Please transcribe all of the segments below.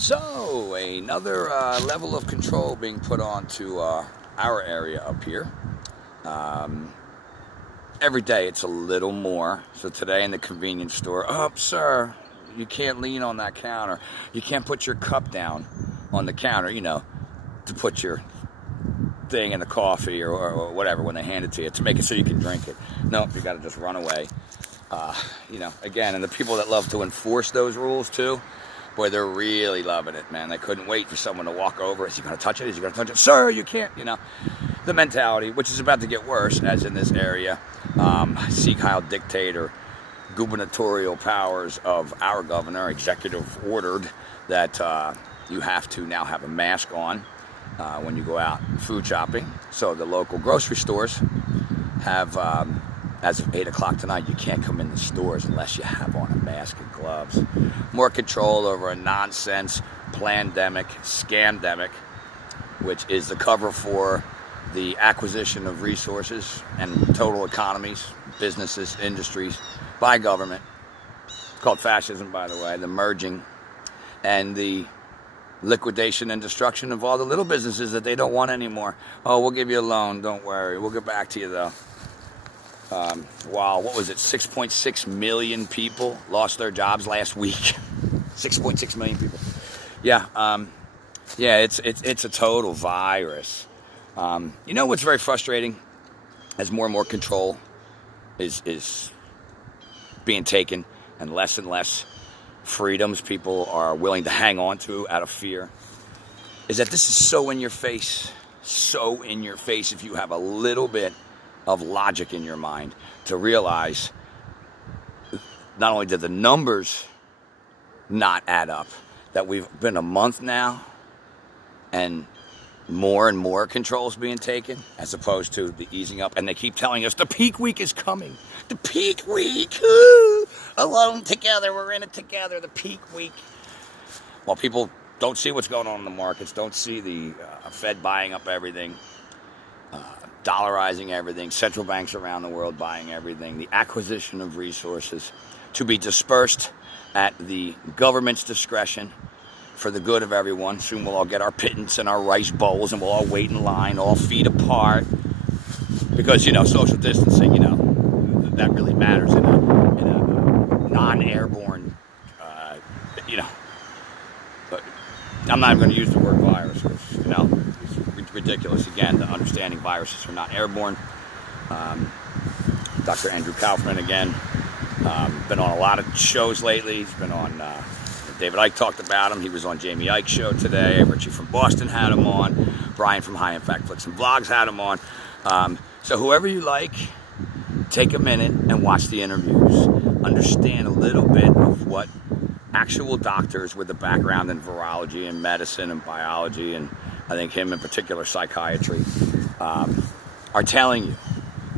So, another level of control being put onto our area up here. Every day it's a little more. So today in the convenience store, oh, sir, you can't lean on that counter. You can't put your cup down on the counter, to put your thing in the coffee or whatever when they hand it to you, to make it so you can drink it. No, you got to just run away. Again, and the people that love to enforce those rules too, boy, they're really loving it, man. They couldn't wait for someone to walk over. Is he going to touch it? Is he going to touch it? Sir, you can't, The mentality, which is about to get worse, as in this area, Sieg Heil dictator, gubernatorial powers of our governor, executive ordered that you have to now have a mask on when you go out food shopping. So the local grocery stores have, as of 8 o'clock tonight, you can't come in the stores unless you have on a mask and gloves. More control over a nonsense plandemic, scamdemic, which is the cover for the acquisition of resources and total economies, businesses, industries by government. It's called fascism, by the way, the merging and the liquidation and destruction of all the little businesses that they don't want anymore. Oh, we'll give you a loan, don't worry. We'll get back to you, though. Wow, what was it? 6.6 million people lost their jobs last week. 6.6 million people. Yeah, it's a total virus. What's very frustrating? As more and more control is being taken and less freedoms people are willing to hang on to out of fear, is that this is so in your face if you have a little bit of logic in your mind to realize not only did the numbers not add up, that we've been a month now and more controls being taken as opposed to the easing up, and they keep telling us the peak week is coming. The peak week, alone together, we're in it together, the peak week. While people don't see what's going on in the markets, don't see the Fed buying up everything, dollarizing everything, central banks around the world buying everything, the acquisition of resources to be dispersed at the government's discretion for the good of everyone. Soon we'll all get our pittance and our rice bowls and we'll all wait in line, all feet apart, because, social distancing, that really matters in a non-airborne, but I'm not even going to use the word virus because, it's ridiculous, again, the understanding viruses are not airborne. Dr. Andrew Kaufman, again, been on a lot of shows lately. He's been on, David Icke talked about him. He was on Jamie Icke's show today. Richie from Boston had him on. Brian from High Impact Flicks and Vlogs had him on. So whoever you like, take a minute and watch the interviews. Understand a little bit of what actual doctors with a background in virology and medicine and biology, and I think him in particular, psychiatry, are telling you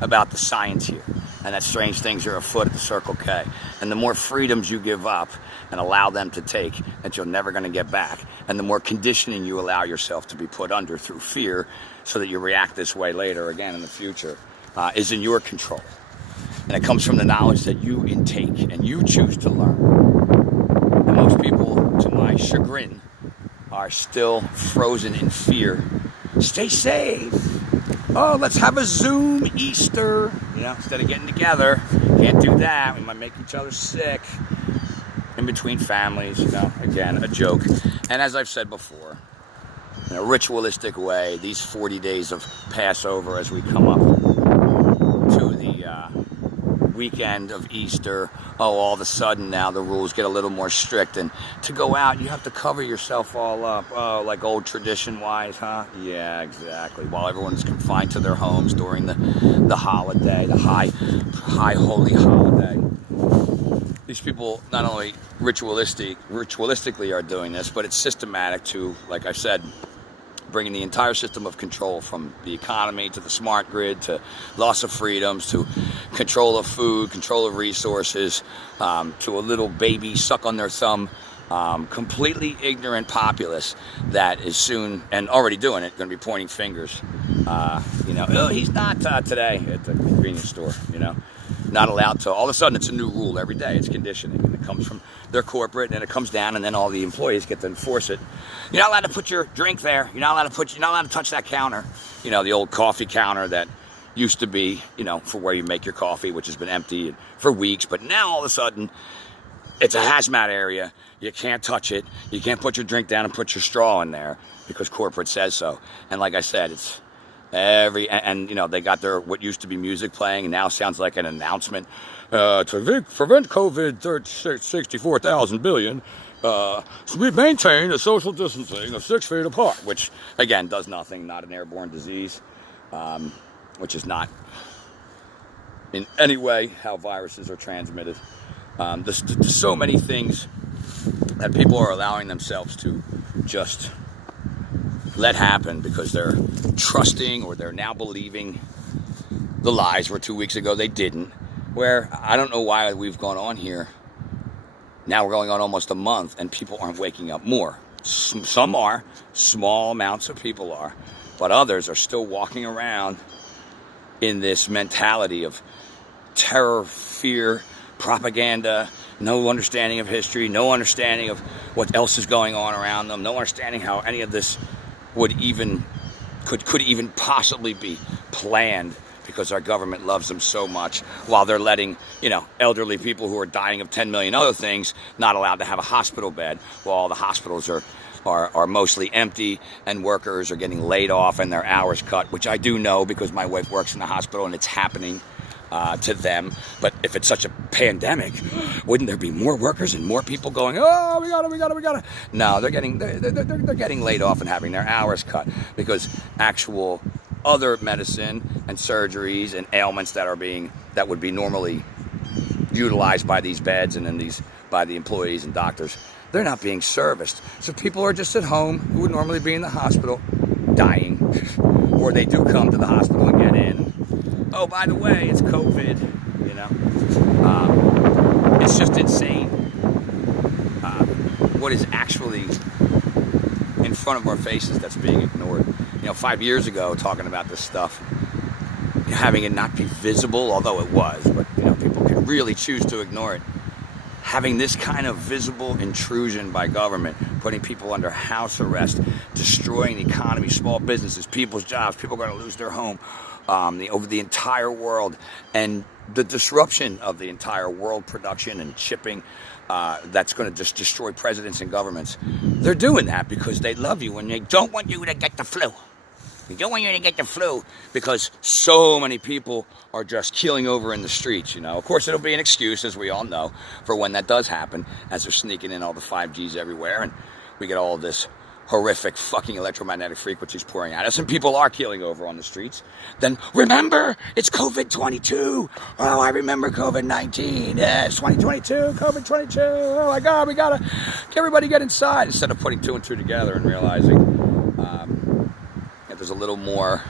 about the science here, and that strange things are afoot at the Circle K. And the more freedoms you give up and allow them to take that you're never going to get back, and the more conditioning you allow yourself to be put under through fear so that you react this way later again in the future, is in your control. And it comes from the knowledge that you intake and you choose to learn. And most people, to my chagrin, are still frozen in fear. Stay safe. Oh, let's have a Zoom Easter. Instead of getting together. Can't do that. We might make each other sick. In between families, again, a joke. And as I've said before, in a ritualistic way, these 40 days of Passover as we come up to the weekend of Easter, all of a sudden now the rules get a little more strict, and to go out you have to cover yourself all up. Oh, like old tradition wise, huh? Yeah, exactly. While everyone's confined to their homes during the holiday, the high holy holiday, these people not only ritualistically are doing this, but it's systematic to, like I said, bringing the entire system of control from the economy to the smart grid to loss of freedoms to control of food, control of resources, to a little baby suck on their thumb, completely ignorant populace that is soon, and already doing it, going to be pointing fingers. Oh, he's not today at the convenience store, not allowed to. All of a sudden, it's a new rule every day. It's conditioning, and it comes from they're corporate, and it comes down, and then all the employees get to enforce it. You're not allowed to put your drink there. You're not allowed to touch that counter. You know, the old coffee counter that used to be, you know, for where you make your coffee, which has been empty for weeks. But now all of a sudden, it's a hazmat area. You can't touch it. You can't put your drink down and put your straw in there because corporate says so. And like I said, it's and you know, they got their what used to be music playing and now sounds like an announcement to prevent COVID 64,000 billion. We maintain a social distancing of 6 feet apart, which again does nothing, not an airborne disease, which is not in any way how viruses are transmitted. There's so many things that people are allowing themselves to just let happen because they're trusting or they're now believing the lies where 2 weeks ago they didn't. Where I don't know why we've gone on here. Now we're going on almost a month and people aren't waking up more. Some are, small amounts of people are, but others are still walking around in this mentality of terror, fear, propaganda, no understanding of history, no understanding of what else is going on around them, no understanding how any of this would even could even possibly be planned because our government loves them so much while they're letting, you know, elderly people who are dying of 10 million other things not allowed to have a hospital bed while all the hospitals are mostly empty and workers are getting laid off and their hours cut, which I do know because my wife works in the hospital and it's happening to them. But if it's such a pandemic, wouldn't there be more workers and more people going, oh, we gotta? No, they're getting laid off and having their hours cut because actual other medicine and surgeries and ailments that would be normally utilized by these beds and then by the employees and doctors, they're not being serviced. So people are just at home who would normally be in the hospital dying, or they do come to the hospital and get in. Oh, by the way, it's COVID, you know. It's just insane what is actually in front of our faces that's being ignored. You know, 5 years ago, talking about this stuff, having it not be visible, although it was, but, you know, people could really choose to ignore it. Having this kind of visible intrusion by government, putting people under house arrest, destroying the economy, small businesses, people's jobs, people are going to lose their home over the entire world, and the disruption of the entire world production and shipping that's going to just destroy presidents and governments. They're doing that because they love you and they don't want you to get the flu. They don't want you to get the flu because so many people are just keeling over in the streets, you know. Of course, it'll be an excuse, as we all know, for when that does happen, as they're sneaking in all the 5Gs everywhere, and we get all of this horrific fucking electromagnetic frequencies pouring at us, and people are keeling over on the streets. Then, remember, it's COVID-22. Oh, I remember COVID-19. Yeah, it's 2022, COVID-22. Oh, my God, we gotta everybody get inside, instead of putting two and two together and realizing there's a little more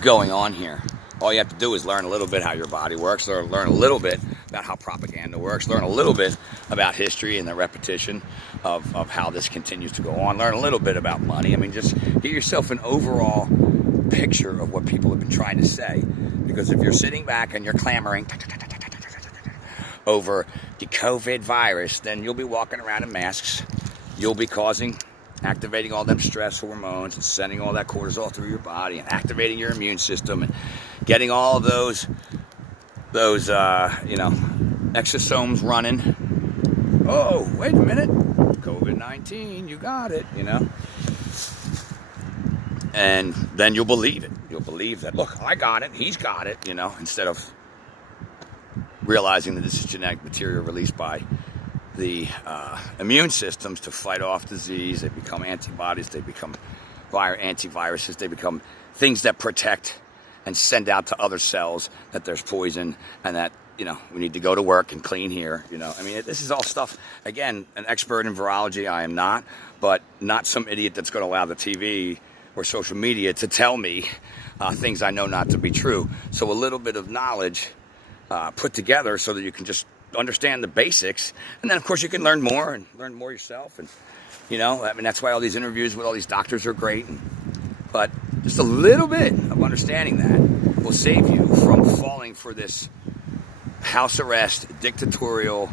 going on here. All you have to do is learn a little bit how your body works, learn a little bit about how propaganda works, learn a little bit about history and the repetition of how this continues to go on, learn a little bit about money. I mean, just get yourself an overall picture of what people have been trying to say. Because if you're sitting back and you're clamoring over the COVID virus, then you'll be walking around in masks. You'll be activating all them stress hormones and sending all that cortisol through your body and activating your immune system and getting all of those exosomes running. Oh, wait a minute. COVID-19, you got it, you know. And then you'll believe it. You'll believe that, look, I got it, he's got it, you know, instead of realizing that this is genetic material released by the immune systems to fight off disease. They become antibodies, they become antiviruses, they become things that protect and send out to other cells that there's poison and that, you know, we need to go to work and clean here, you know. I mean, this is all stuff, again, an expert in virology I am not, but not some idiot that's going to allow the TV or social media to tell me things I know not to be true. So a little bit of knowledge put together so that you can just understand the basics, and then of course you can learn more yourself. And you know, I mean, that's why all these interviews with all these doctors are great. But just a little bit of understanding that will save you from falling for this house arrest, dictatorial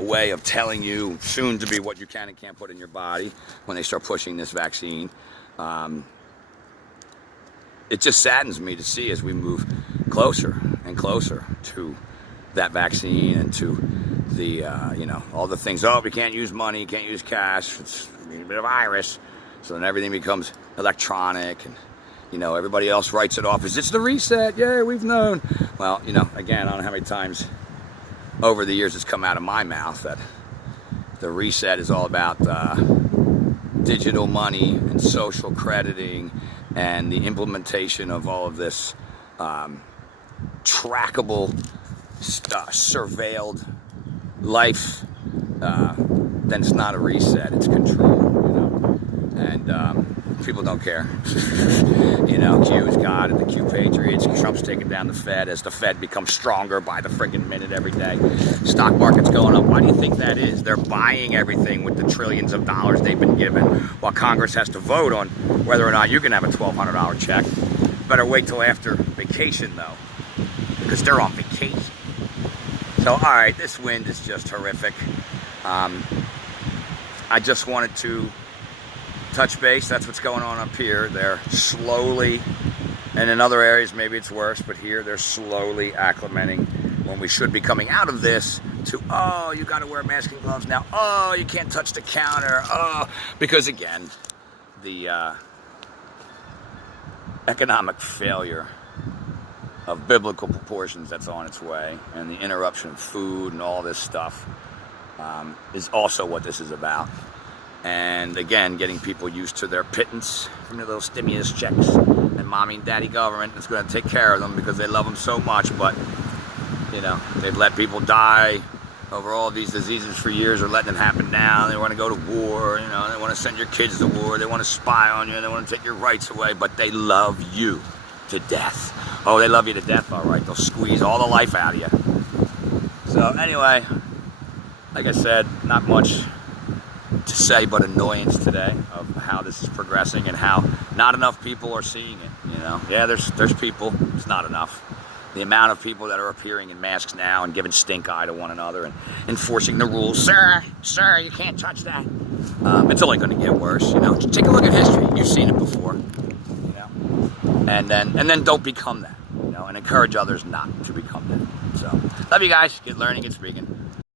way of telling you soon to be what you can and can't put in your body when they start pushing this vaccine. It just saddens me to see as we move closer and closer to that vaccine and to the, all the things. Oh, we can't use money, you can't use cash, it's a bit of virus. So then everything becomes electronic and, everybody else writes it off as it's the reset. Yeah, we've known. Well, again, I don't know how many times over the years it's come out of my mouth that the reset is all about digital money and social crediting and the implementation of all of this trackable, surveilled life. Then it's not a reset, it's control, and people don't care. Q is God and the Q Patriots. Trump's taking down the Fed as the Fed becomes stronger by the friggin' minute every day. Stock market's going up. Why do you think that is? They're buying everything with the trillions of dollars they've been given while Congress has to vote on whether or not you can have a $1,200 check. Better wait till after vacation, though, because they're on vacation. So, all right, this wind is just horrific. I just wanted to touch base. That's what's going on up here. They're slowly, and in other areas maybe it's worse, but here they're slowly acclimating when we should be coming out of this to, oh, you got to wear mask and gloves now. Oh, you can't touch the counter. Oh, because again, the economic failure of biblical proportions that's on its way, and the interruption of food and all this stuff is also what this is about. And again, getting people used to their pittance from their little stimulus checks, and mommy and daddy government that's going to take care of them because they love them so much. But they've let people die over all these diseases for years, or letting it happen now. They want to go to war, they want to send your kids to war, they want to spy on you, they want to take your rights away, but they love you to death. Oh, they love you to death, all right. They'll squeeze all the life out of you. So anyway, like I said, not much to say but annoyance today of how this is progressing and how not enough people are seeing it. Yeah, there's people. It's not enough. The amount of people that are appearing in masks now and giving stink eye to one another and enforcing the rules. Sir, you can't touch that. It's only going to get worse. Take a look at history. You've seen it before. And then don't become that. And encourage others not to become that. So, love you guys. Get learning, get speaking.